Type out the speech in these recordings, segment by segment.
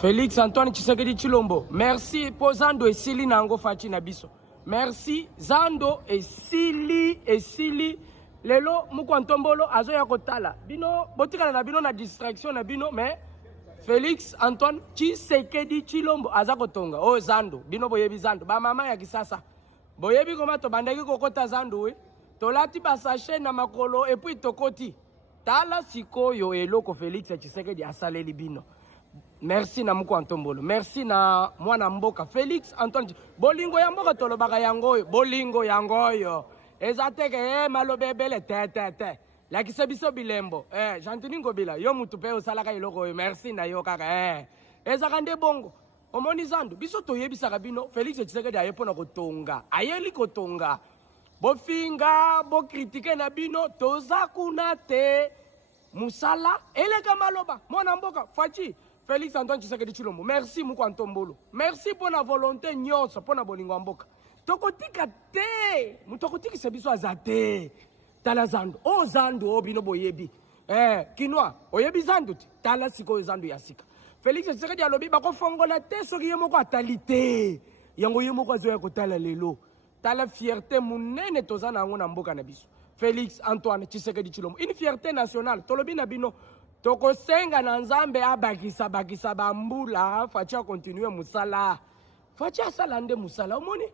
Félix Antoine Tshisekedi Tshilombo, merci po Zando esili nango fachi na biso. Merci Zando esili lelo mukwantombolo azo ya kotala. Bino botikala na bino na distraction na bino mais Félix Antoine Tshisekedi Tshilombo aza kotonga. Oh Zando, bino boyebi Zando, ba mama ya kisasa. Boyebi koma to bandaki kokota Zando we. Tolati basashe na makolo et puis tokoti. Tala sikoyo eloko Félix Tshisekedi asaleli bino. Merci na muko Antombolo. Merci na mwana mboka Félix Antoine. Bolingo ya mboka tolobaka yangoyo. Bolingo yangoyo. Ezateke malobebele te. La kisebiso bilembo. Jantini ngobila. Yo mutu pe osalaka iloko yo. Merci na yo kaka. Ezakande bongo. Omoni Zando. Biso toyebisaka bino Félix Tshisekedi ayepona kotonga. Ayeli kotonga. Bofinga, bo kritike na bino toza kuna te. Musala eleka maloba. Mwana mboka fachi. Félix Antoine Tshisekedi Tshilombo, merci muko Antombolo. Merci pour la volonté nyonso, pour la bolingo mboka. Tokotika te, mutokotiki sebiso azate. Tala Zando, oh Zando, oh bino boyebi. Kinwa, oyebi Zando ti, tala siko Zando yasika. Félix Tshisekedi alobi bako fongola te soki yemoko atalite. Yango yemoko azoya kotala lelo. Tala fierté munene tozana yango na mboka na biso. Félix Antoine Tshisekedi Tshilombo, une fierté nationale. Tolobi na bino. Toko senga na nzambe bakisa bambula facha continue musala facha salande musala omoni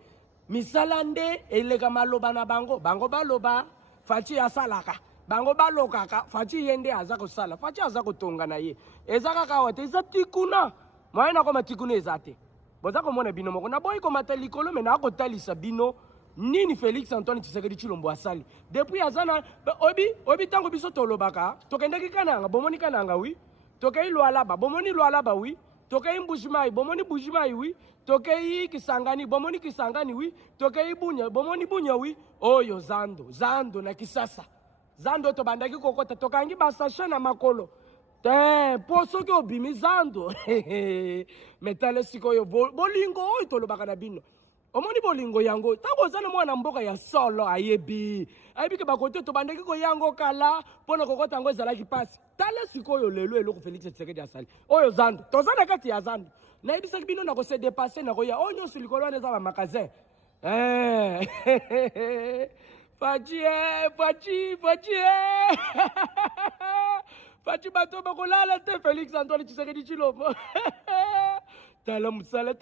misala nde eleka maloba na bango baloba fachi asalaka bango balokaka fachi yende aza kosala fachi aza kotonga na ye ezaka kawate ezatikuna mwana ko matikuna ezate boza komona bino moko na boy ko matalikolo mena ko talisa bino nini Félix Antoine Tshisekedi Tshilombo asali depuis azana obi tango biso tolobaka tokendeki kananga bomoni kananga wi tokei lwalaba bomoni lwalaba wi tokei mbushimai bomoni bushimai wi tokei kisangani bomoni kisangani wi tokei bunya bomoni bunya wi oyo Zando na kisasa Zando to bandaki kokota tokangi basashe na makolo po soki obimi Zando metale sikoyo bolingo oyo tolobaka na bino omoni bolingo yango tango zana mwana mboka ya solo ayebi ke bakote to bandeki ko yango kala pona kokota ngo ezalaki pasi tala sikoyo lelo eloko Félix Tshisekedi asali oyo Zando tozana kati ya Zando na ebisaki bino na ko se dépasser na ko ya onyo silikolo na za ba magasin Fachi bato bakolala te Félix Antoine Tshisekedi Tshilombo Tala musala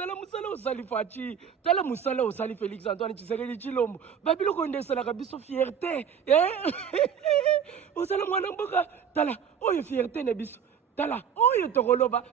osali Fachi. Tala musala osali Félix Antoine Tshisekedi Tshilombo. Babilo kondesala kabiso fierté. Osala mwana mboka. Tala oyo fierté ne biso. Tala oyo tokoloba.